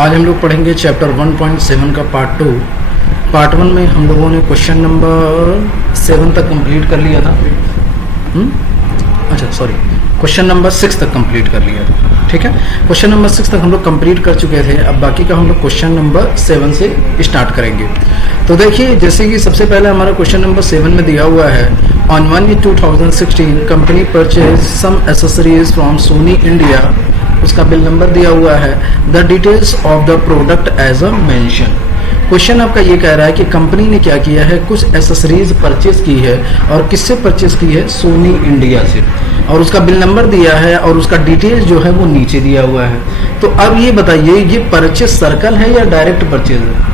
आज हम लोग पढ़ेंगे चैप्टर 1.7 का पार्ट 2। पार्ट 1 में हम लोगों ने क्वेश्चन नंबर 7 तक कंप्लीट कर लिया था। अच्छा सॉरी, क्वेश्चन नंबर 6 तक कंप्लीट कर लिया था। ठीक है, क्वेश्चन नंबर 6 तक हम लोग कंप्लीट कर चुके थे। अब बाकी का हम लोग क्वेश्चन नंबर 7 से स्टार्ट करेंगे। तो देखिए, जैसे कि सबसे पहले हमारा क्वेश्चन नंबर 7 में दिया हुआ है, on 1/2016 company purchase some accessories from Sony India. उसका बिल नंबर दिया हुआ है, the details of the product as a mention. Question आपका ये कह रहा है कि कंपनी ने क्या किया है, कुछ एसेसरीज परचेज की है और किससे परचेज की है, सोनी इंडिया से, और उसका बिल नंबर दिया है और उसका डिटेल्स जो है वो नीचे दिया हुआ है। तो अब ये बताइए, ये परचेज सर्कल है या डायरेक्ट परचेज है?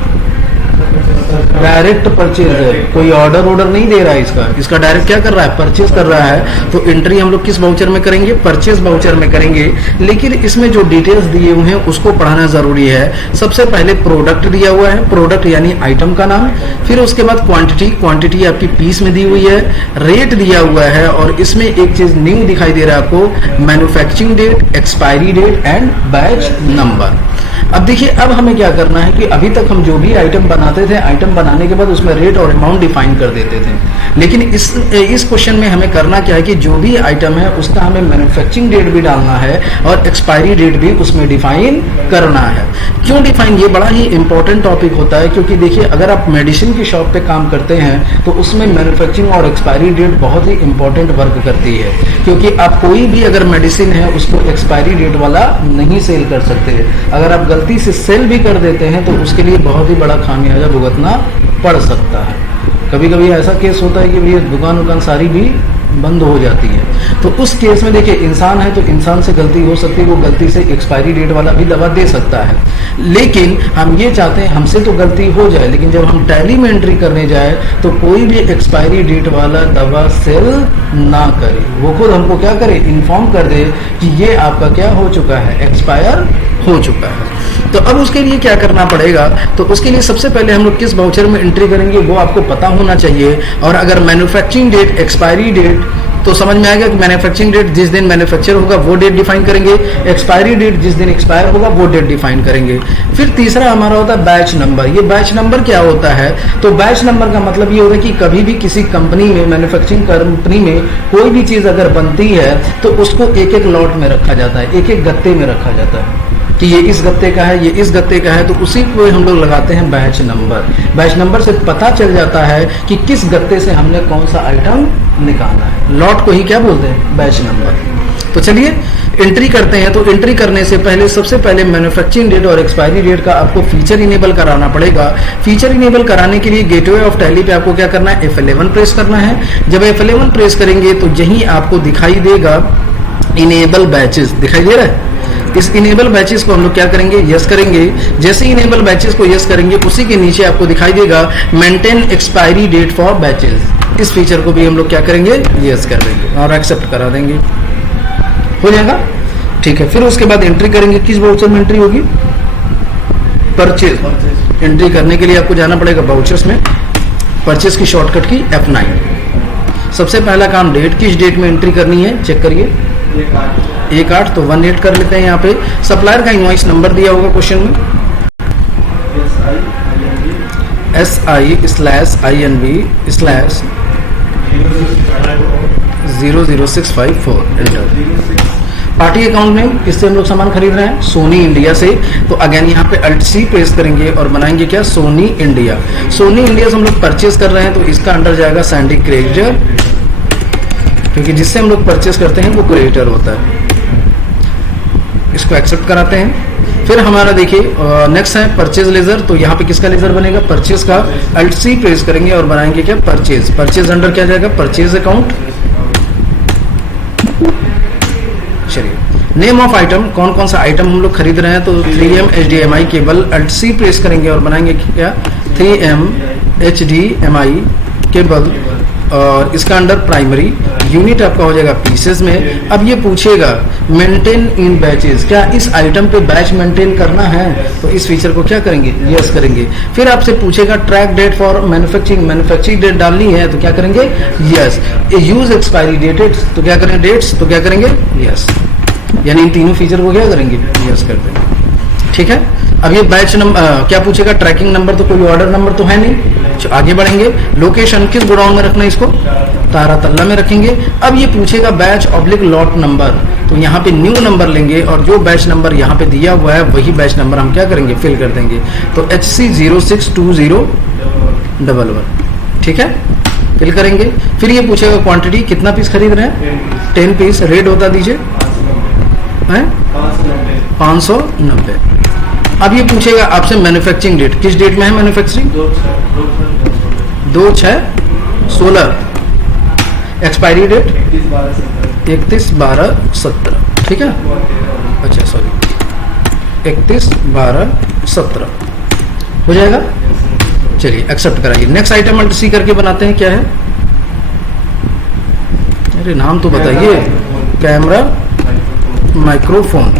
डायरेक्ट परचेज है, कोई ऑर्डर नहीं दे रहा है। इसका डायरेक्ट क्या कर रहा है, परचेज कर रहा है। तो एंट्री हम लोग किस वाउचर में करेंगे, परचेज वाउचर में करेंगे। लेकिन इसमें जो डिटेल्स दिए हुए हैं उसको पढ़ाना जरूरी है। सबसे पहले प्रोडक्ट दिया हुआ है, प्रोडक्ट यानी आइटम का नाम, फिर उसके बाद क्वांटिटी आपकी पीस में दी हुई है, रेट दिया हुआ है, और इसमें एक चीज न्यू दिखाई दे रहा है आपको, manufacturing date, expiry date and batch number. अब देखिए, अब हमें क्या करना है कि अभी तक हम जो भी आइटम बनाते थे, आइटम बनाने के बाद उसमें रेट और अमाउंट डिफाइन कर देते थे। लेकिन इस क्वेश्चन में हमें करना क्या है कि जो भी आइटम है उसका हमें मैन्युफैक्चरिंग डेट भी डालना है और एक्सपायरी डेट भी उसमें डिफाइन करना है। क्यों डिफाइन, ये बड़ा ही इंपॉर्टेंट टॉपिक होता है, क्योंकि देखिए अगर आप मेडिसिन की शॉप पे काम करते हैं तो उसमें मैन्युफैक्चरिंग और एक्सपायरी डेट बहुत ही इंपॉर्टेंट वर्क करती है। क्योंकि आप कोई भी अगर मेडिसिन है उसको एक्सपायरी डेट वाला नहीं सेल कर सकते। अगर आप गलती से सेल भी कर देते हैं तो उसके लिए बहुत ही बड़ा खामियाजा भुगतना पड़ सकता है। कभी कभी ऐसा केस होता है कि भैया दुकान सारी भी बंद हो जाती है। तो उस केस में देखिए, इंसान है तो इंसान से गलती हो सकती है, वो गलती से एक्सपायरी डेट वाला भी दवा दे सकता है। लेकिन हम ये चाहते हैं हमसे तो गलती हो जाए, लेकिन जब हम टैली में एंट्री करने जाए तो कोई भी एक्सपायरी डेट वाला दवा सेल ना करे। वो खुद हमको क्या करे, इन्फॉर्म कर दे कि ये आपका क्या हो चुका है, एक्सपायर हो चुका है। तो अब उसके लिए क्या करना पड़ेगा, तो उसके लिए सबसे पहले हम लोग किस वाउचर में एंट्री करेंगे वो आपको पता होना चाहिए। और अगर मैन्युफैक्चरिंग डेट, एक्सपायरी डेट, तो समझ में आएगा कि मैन्युफैक्चरिंग डेट जिस दिन मैन्युफैक्चर होगा वो डेट डिफाइन करेंगे, एक्सपायरी डेट जिस दिन एक्सपायर होगा वो डेट डिफाइन करेंगे। फिर तीसरा हमारा होता है बैच नंबर। ये बैच नंबर क्या होता है, तो बैच नंबर का मतलब ये होता है कि कभी भी किसी कंपनी में, मैन्युफैक्चरिंग कंपनी में कोई भी चीज अगर बनती है तो उसको एक एक लॉट में रखा जाता है, एक एक गत्ते में रखा जाता है कि ये इस गत्ते का है, ये इस गत्ते का है। तो उसी को हम लोग लगाते हैं बैच नंबर। बैच नंबर से पता चल जाता है कि किस गत्ते से हमने कौन सा आइटम निकाला है। लॉट को ही क्या बोलते हैं, बैच नंबर। तो चलिए एंट्री करते हैं। तो एंट्री करने से पहले सबसे पहले मैन्युफैक्चरिंग डेट और एक्सपायरी डेट का आपको फीचर इनेबल कराना पड़ेगा। फीचर इनेबल कराने के लिए गेटवे ऑफ टैली पे आपको क्या करना है, F11 प्रेस करना है। जब F11 प्रेस करेंगे तो यही आपको दिखाई देगा इनेबल बैचेस, दिखाई दे रहा है। इस इनेबल बैचेस को हम लोग क्या करेंगे, यस करेंगे। जैसे इनेबल बैचेस को यस करेंगे उसी के नीचे आपको दिखाई देगा maintain expiry date for batches. इस फीचर को भी हम लोग क्या करेंगे, यस कर देंगे और एक्सेप्ट करा देंगे, हो जाएगा। ठीक है, फिर उसके बाद एंट्री करेंगे। किस वाउचर में एंट्री होगी, परचेज। एंट्री करने के लिए आपको जाना पड़ेगा वाउचर्स में, परचेज की शॉर्टकट की F9। सबसे पहला काम डेट, किस डेट में एंट्री करनी है चेक करिए, 1/8, तो 1/8 कर लेते हैं। यहाँ पे सप्लायर का इनवॉइस नंबर दिया होगा क्वेश्चन में, SI/00654 एंटर। पार्टी अकाउंट में किससे हम लोग सामान खरीद रहे हैं, सोनी इंडिया से। तो अगेन यहाँ पे Alt+C प्रेस करेंगे और बनाएंगे क्या, सोनी इंडिया। सोनी इंडिया से हम लोग परचेस कर रहे हैं तो इसका अंडर जाएगा सैंडी क्रेडिटर, क्योंकि जिससे हम लोग परचेस करते हैं वो क्रेडिटर होता है। इसको एक्सेप्ट कराते हैं। फिर हमारा देखिए नेक्स्ट है परचेज लेजर। तो यहाँ पे किसका लेजर बनेगा, परचेज का। Alt+C प्रेस करेंगे और बनाएंगे क्या, परचेज। परचेज अंडर क्या जाएगा, परचेज अकाउंट। चलिए, नेम ऑफ आइटम, कौन कौन सा आइटम हम लोग खरीद रहे हैं, तो 3M HDMI cable. Alt+C press करेंगे और बनाएंगे क्या, 3M HDMI केबल, और इसका अंडर प्राइमरी। यूनिट आपका हो जाएगा पीसेस में। अब ये पूछेगा मेंटेन इन बैचेस, क्या इस आइटम पे बैच मेंटेन करना है, तो इस फीचर को क्या करेंगे, यस करेंगे। फिर आपसे पूछेगा track date for manufacturing date डालनी है तो क्या करेंगे, यस। यूज एक्सपायरी डेटेड, तो क्या करेंगे, डेट्स, तो क्या करेंगे, यस। यानी इन तीनों फीचर को क्या करेंगे, यस कर देंगे। ठीक है। अब ये बैच नंबर क्या पूछेगा, ट्रैकिंग नंबर, तो कोई ऑर्डर नंबर तो है नहीं। आगे बढ़ेंगे, लोकेशन किस गोडाउन में रखना है इसको, तारातल्ला में रखेंगे। अब ये पूछेगा बैच ऑब्लिक लॉट नंबर, तो यहाँ पे न्यू नंबर लेंगे और जो बैच नंबर यहाँ पे दिया हुआ है वही बैच नंबर हम क्या करेंगे, फिल कर देंगे। तो HC062011, ठीक है, फिल करेंगे। फिर ये पूछेगा क्वांटिटी कितना पीस खरीद रहे हैं, 10 पीस, रेट होता दीजिए 590। अब ये पूछेगा आपसे मैन्युफैक्चरिंग डेट, किस डेट में है मैन्युफैक्चरिंग, 2/6/16, एक्सपायरी डेट 31/12/17, ठीक है, अच्छा सॉरी 31/12/17 हो जाएगा। चलिए एक्सेप्ट कराइए। नेक्स्ट आइटम अल्ट सी करके बनाते हैं, क्या है, अरे नाम तो बताइए, कैमरा माइक्रोफोन।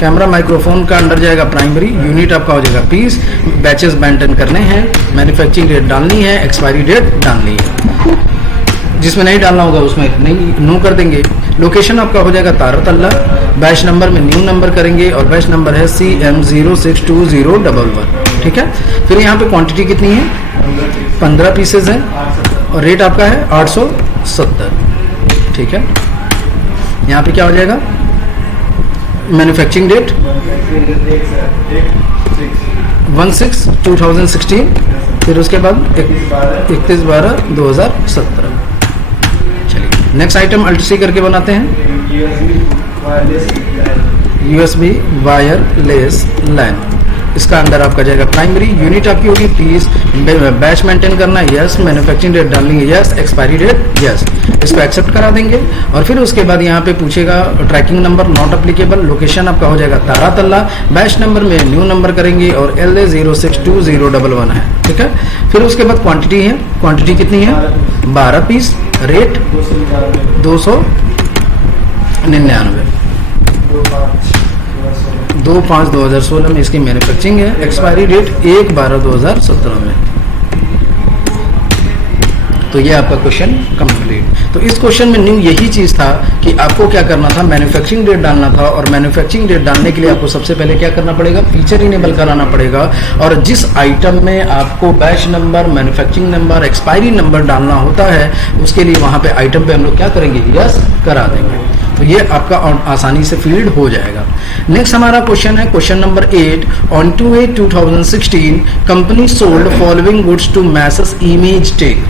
कैमरा माइक्रोफोन का अंडर जाएगा प्राइमरी, यूनिट आपका हो जाएगा पीस, बैचेस मेंटेन करने हैं, मैन्युफैक्चरिंग डेट डालनी है, एक्सपायरी डेट डालनी है, जिसमें नहीं डालना होगा उसमें नहीं, नो कर देंगे। लोकेशन आपका हो जाएगा तारातल्ला, बैच नंबर में न्यू नंबर करेंगे और बैच नंबर है CM062011, ठीक है। फिर यहाँ पे क्वांटिटी कितनी है, 15 पीसेज है और रेट आपका है 870, ठीक है। यहाँ पे क्या हो जाएगा, मैन्युफैक्चरिंग डेट 1/6/2016, फिर उसके बाद 31/12/2017। चलिए नेक्स्ट आइटम अल्ट सी करके बनाते हैं, USB वायरलेस लैन। इसका अंदर आपका जाएगा प्राइमरी, यूनिट आपकी होगी पीस, बैच मेंटेन करना है, यस, मैन्युफैक्चरिंग डेट डालनी है, यस, एक्सपायरी डेट, यस, इसको एक्सेप्ट करा देंगे। और फिर उसके बाद यहाँ पे पूछेगा tracking number not applicable, location आपका हो जाएगा तारातल्ला, बैच नंबर में न्यू नंबर करेंगे और LA062011 है, ठीक है। फिर उसके बाद क्वांटिटी है, क्वांटिटी कितनी है, 12 पीस, रेट 299, 2/5/2016 में इसकी मैन्युफैक्चरिंग है, एक्सपायरी डेट 1/12/2017 में। तो ये आपका क्वेश्चन कंप्लीट। तो इस क्वेश्चन में न्यू यही चीज था कि आपको क्या करना था, मैन्युफैक्चरिंग डेट डालना था, और मैन्युफैक्चरिंग डेट डालने के लिए आपको सबसे पहले क्या करना पड़ेगा, फीचर इनेबल कराना पड़ेगा, और जिस आइटम में आपको batch number, manufacturing number, expiry number डालना होता है उसके लिए वहां पे आइटम पे हम लोग क्या करेंगे, यस करा देंगे। तो ये आपका आसानी से फील्ड हो जाएगा। नेक्स्ट हमारा क्वेश्चन है question number 8। On 2/8/2016 company sold following goods to message image tech.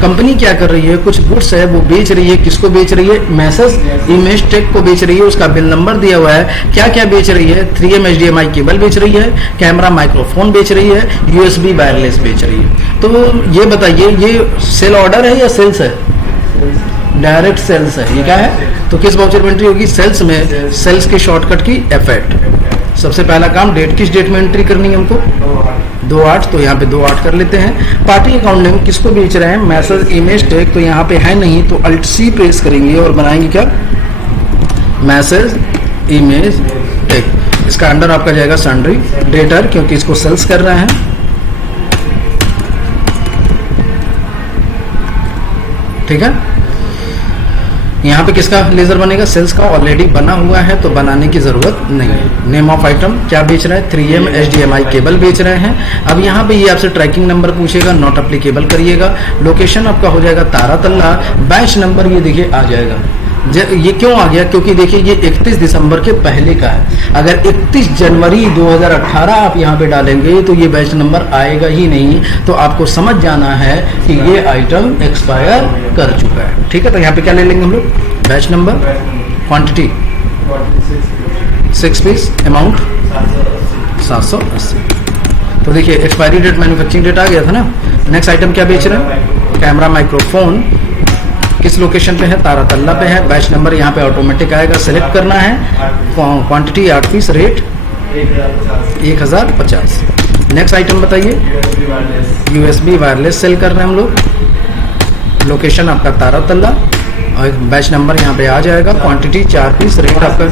Company क्या कर रही है, कुछ गुड्स है वो बेच रही है, किसको बेच रही है, मैसेज इमेज टेक को बेच रही है। उसका बिल नंबर दिया हुआ है, क्या क्या बेच रही है, 3M HDMI केबल बेच रही है, कैमरा माइक्रोफोन बेच रही है, USB वायरलेस बेच रही है। तो ये बताइए ये सेल ऑर्डर है या सेल्स है, डायरेक्ट सेल्स है, ये क्या है, तो किस वाउचर में एंट्री होगी, सेल्स में, सेल्स के शॉर्टकट की F8। सबसे पहला काम डेट, किस डेट में एंट्री करनी है हमको, 2/8, तो यहाँ पे 2/8 कर लेते हैं। पार्टी अकाउंट नेम किसको बेच रहे हैं, मैसेज इमेज टेक, तो यहाँ पे है नहीं, तो अल्ट सी प्रेस करेंगे और बनाएंगे क्या, मैसेज इमेज टेक। इसका अंडर आपका जाएगा सन्ड्री डेटर, क्योंकि इसको सेल्स कर रहे हैं, ठीक है। यहाँ पे किसका लेजर बनेगा, सेल्स का ऑलरेडी बना हुआ है तो बनाने की जरूरत नहीं है। नेम ऑफ आइटम क्या बेच रहा है, 3M HDMI केबल बेच रहे हैं। अब यहाँ पे ये आपसे ट्रैकिंग नंबर पूछेगा, नॉट अप्लीकेबल करिएगा। लोकेशन आपका हो जाएगा तारातल्ला, बैच नंबर ये देखिए आ जाएगा। ये क्यों आ गया, क्योंकि देखिए ये 31 दिसंबर के पहले का है। अगर 31 जनवरी 2018 आप यहाँ पे डालेंगे तो ये बैच नंबर आएगा ही नहीं, तो आपको समझ जाना है कि ये आइटम एक्सपायर कर चुका है, ठीक है। तो यहाँ पे क्या ले लेंगे हम लोग, batch number, quantity 6 piece, amount 780। तो देखिए एक्सपायरी डेट, मैन्युफैक्चरिंग डेट आ गया था ना। नेक्स्ट आइटम क्या बेच रहे हैं, कैमरा माइक्रोफोन, किस लोकेशन पे है, तारातल्ला पे है, बैच नंबर यहाँ पे ऑटोमेटिक आएगा, सेलेक्ट करना है, quantity 8 piece, rate 1050। Next item बताइए, USB वायरलेस सेल कर रहे हैं हम लोग, लोकेशन आपका तारातल्ला, और बैच नंबर यहाँ पे आ जाएगा, क्वांटिटी 4 पीस, रेट आपका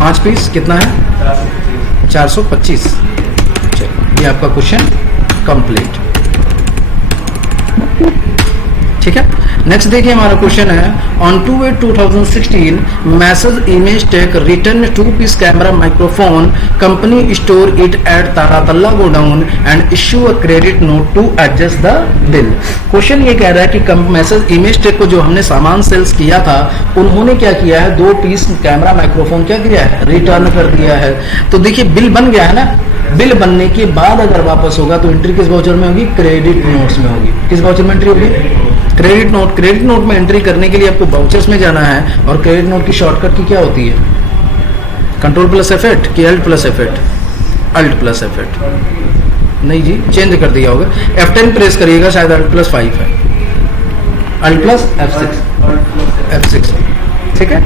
5 पीस कितना है, 425। चलिए ये आपका क्वेश्चन कंप्लीट, ठीक है। नेक्स्ट देखिए हमारा क्वेश्चन है on 2/8/2016 message image tech return 2 piece camera microphone company store it at Taratala godown and issue a credit note to adjust the bill. Question ये कह रहा है कि मैसेज इमेज टेक को जो हमने सामान सेल्स किया था उन्होंने क्या किया है, 2 पीस कैमरा माइक्रोफोन क्या किया है, रिटर्न कर दिया है। तो देखिए बिल बन गया है ना, बिल बनने के बाद अगर वापस होगा तो एंट्री किस वाउचर में होगी, क्रेडिट नोट्स में होगी। किस वाउचर में एंट्री होगी, क्रेडिट नोट। क्रेडिट नोट में एंट्री करने के लिए आपको वाउचर्स में जाना है और क्रेडिट नोट की शॉर्टकट की क्या होती है, कंट्रोल प्लस F8 कि alt plus F8, alt plus F8 नहीं जी, चेंज कर दिया होगा। F10 प्रेस करिएगा, शायद अल्ट प्लस 5 है, अल्ट प्लस F6, ठीक है।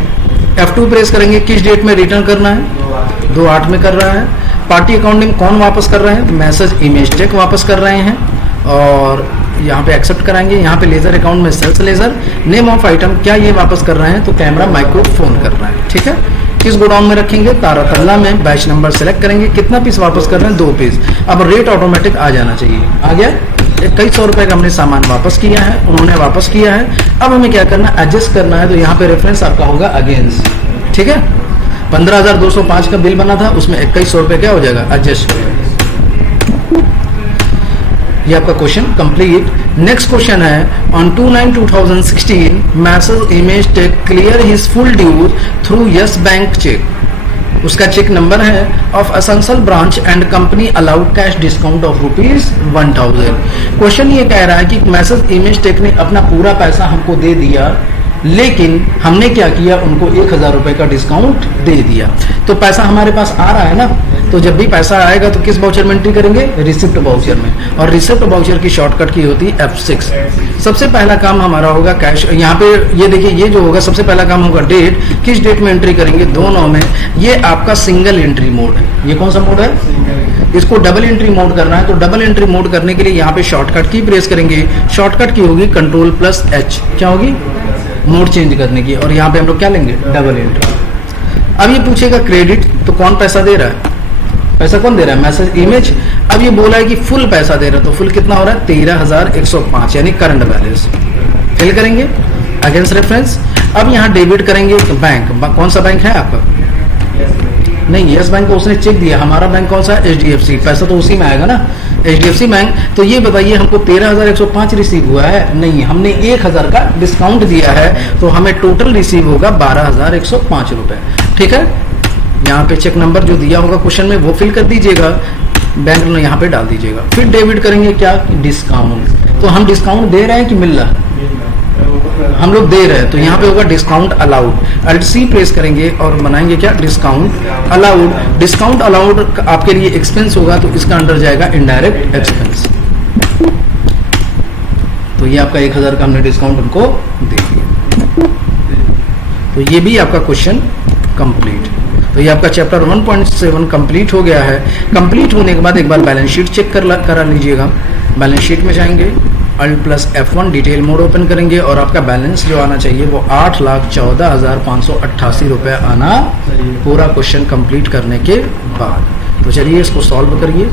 F2 प्रेस करेंगे, किस डेट में रिटर्न करना है, 2/8 में कर रहा है। पार्टी अकाउंट नेम कौन वापस कर रहे हैं, मैसेज इमेज टेक वापस कर रहे हैं और यहाँ पे एक्सेप्ट कराएंगे। यहाँ पे लेजर अकाउंट में sales ledger, name of item क्या ये वापस कर रहे हैं, तो कैमरा माइक्रोफोन कर रहे हैं, ठीक है। किस गोडाउन में रखेंगे, तारातल्ला में। बैच नंबर सेलेक्ट करेंगे, कितना पीस वापस कर रहे हैं, 2 पीस। अब रेट ऑटोमेटिक आ जाना चाहिए, आ गया। 2100 रुपए का हमने सामान वापस किया है, उन्होंने वापस किया है। अब हमें क्या करना है, एडजस्ट करना है। तो यहाँ पे रेफरेंस आपका होगा अगेंस्ट, ठीक है। 15,205 का बिल बना था, उसमें 2100 रुपए क्या हो जाएगा, एडजस्ट हो जाएगा। ये आपका क्वेश्चन कंप्लीट। नेक्स्ट क्वेश्चन है on 2/9/2016 message image tech clear his full dues through yes bank cheque. उसका चेक नंबर है of Asansol branch and company allowed cash discount of ₹1000। Question ये कह रहा है कि मैसेज इमेज टेक ने अपना पूरा पैसा हमको दे दिया, लेकिन हमने क्या किया, उनको 1000 रुपए का डिस्काउंट दे दिया। तो पैसा हमारे पास आ रहा है ना, तो जब भी पैसा आएगा तो किस वाउचर में एंट्री करेंगे, रिसिप्ट वाउचर में। और रिसिप्ट वाउचर की शॉर्टकट की होती है F6। सबसे पहला काम हमारा होगा कैश। यहाँ पे ये देखिए, ये जो होगा सबसे पहला काम होगा डेट। किस डेट में एंट्री करेंगे, 2/9 में। ये आपका सिंगल एंट्री मोड है। ये कौन सा मोड है, इसको डबल एंट्री मोड करना है। तो डबल एंट्री मोड करने के लिए यहाँ पे शॉर्टकट की प्रेस करेंगे। शॉर्टकट की होगी कंट्रोल प्लस H, क्या होगी, मोड चेंज करने की। और यहाँ पे हम लोग क्या लेंगे, डबल एंट्री। अब ये पूछेगा क्रेडिट, तो कौन पैसा दे रहा है, पैसा कौन दे रहा है, मैसेज इमेज। अब ये बोला है कि फुल पैसा दे रहा है, तो फुल कितना हो रहा है, 13,105 यानी करंट बैलेंस। फिल करेंगे अगेंस्ट रेफरेंस। अब यहाँ डेबिट करेंगे बैंक। कौन सा बैंक है आपका, नहीं यस बैंक को उसने चेक दिया। हमारा बैंक कौन सा है, HDFC। पैसा तो उसी में आएगा ना, HDFC बैंक। तो ये बताइए हमको 13,105 रिसीव हुआ है, नहीं, हमने 1000 का डिस्काउंट दिया है, तो हमें टोटल रिसीव होगा 12,105 रुपए, ठीक है। यहाँ पे चेक नंबर जो दिया होगा क्वेश्चन में वो फिल कर दीजिएगा, बैंक लोन यहाँ पे डाल दीजिएगा। फिर डेबिट करेंगे क्या, डिस्काउंट। तो हम डिस्काउंट दे रहे हैं कि मिल रहा है, हम लोग दे रहे हैं, तो यहाँ पे होगा discount allowed. Alt C press करेंगे और बनाएंगे क्या, डिस्काउंट अलाउड। डिस्काउंट अलाउड आपके लिए एक्सपेंस होगा, तो इसका अंडर जाएगा इनडायरेक्ट एक्सपेंस। तो ये आपका 1000 का हमने डिस्काउंट उनको दे दिया। तो ये भी आपका क्वेश्चन कंप्लीट। तो ये आपका चैप्टर 1.7 कंप्लीट हो गया है। कंप्लीट होने के बाद एक बार बैलेंस शीट चेक करा लीजिएगा। बैलेंस शीट में जाएंगे, alt plus F1 detail mode open करेंगे और आपका बैलेंस जो आना चाहिए वो 8,14,588 रुपये आना, पूरा क्वेश्चन कंप्लीट करने के बाद। तो चलिए इसको सॉल्व करिए।